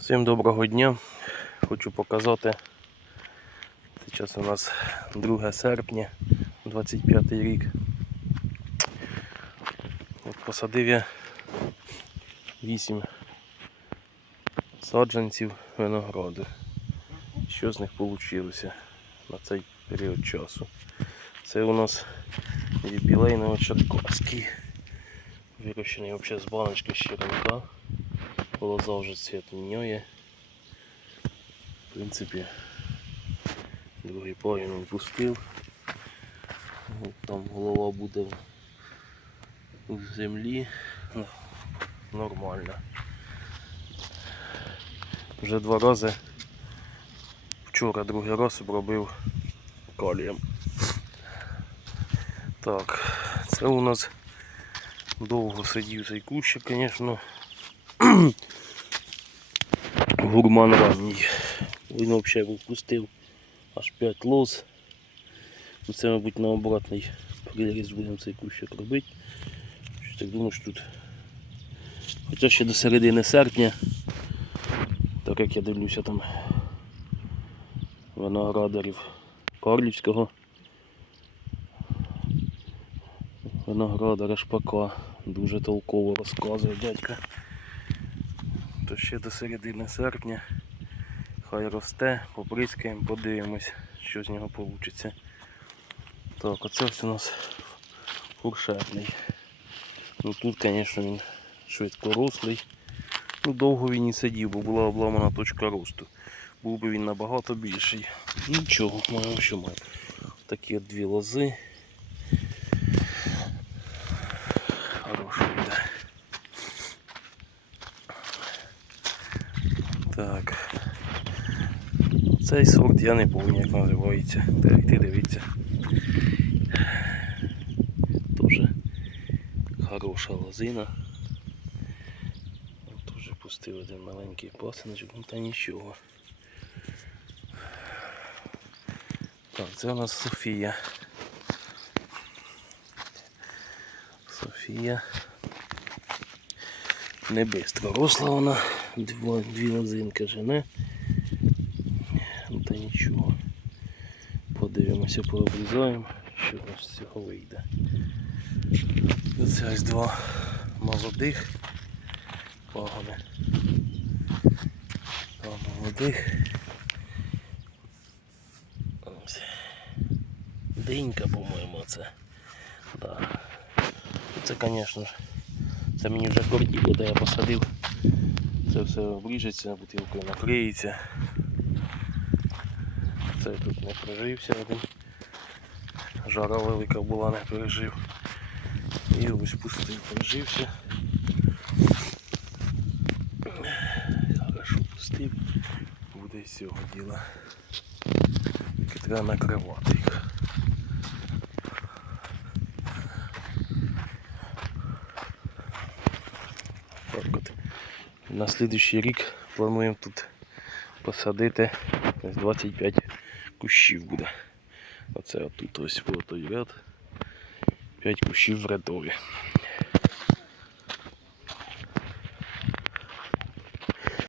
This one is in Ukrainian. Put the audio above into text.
Всім доброго дня. Хочу показати. Зараз у нас 2 серпня, 25 рік. От посадив я 8 саджанців винограду. Що з них вийшло на цей період часу? Це у нас юбілейного Черкаський. Вирощений взагалі з баночки з черенка. Лоза вже цвіт міняє. В принципі, другий пагін він. Там голова буде в землі. Ну, Нормально. Вже два рази. Вчора другий раз обробив калієм. Так, це у нас довго сидів цей кущик, звісно. Гурман ранній. Він взагалі випустив аж 5 лоз. Ну, Це, мабуть, на обратний приріз будемо цей кущик робити. Щось так думаю, що тут. Хоча ще до середини серпня, так як я дивлюся там виноградарів Карлівського. Виноградара Шпака дуже толково розказує дядька то ще до середини серпня. Хай росте, поприскаємо, подивимось, що з нього вийде. Так, оце ось у нас фуршетний. Ну тут, звісно, він швидкорослий. Ну, довго він і сидів, бо була обламана точка росту. Був би він набагато більший. Нічого, маємо що маємо. Такі дві лози. Хороший буде. Так. Цей сорт я не пам'ятаю, як називається. Так, ти дивіться. Дуже хороша лозина. Теж пустив один маленький пасиночок, ну та нічого. Так, це у нас Софія. Софія. Не бистро росла вона, дві, лозинки жене. Ну та нічого. Подивимося, пообрізаємо, що у нас з цього вийде. Це ось два молодих пагони. Два молодих. Ось. Динька, по-моєму, це. Да. Це, звісно ж. Це мені вже кортіло, де я посадив. Це все обріжеться, бутилкою накриється. Це тут не прижився один. Жара велика була, не пережив. І ось пустив, прижився. Хорошо пустив. Буде з цього діла. Треба накривати їх. Так. На слідуючий рік плануємо тут посадити десь 25 кущів буде. Оце отут ось той ряд. 5 кущів в рядові.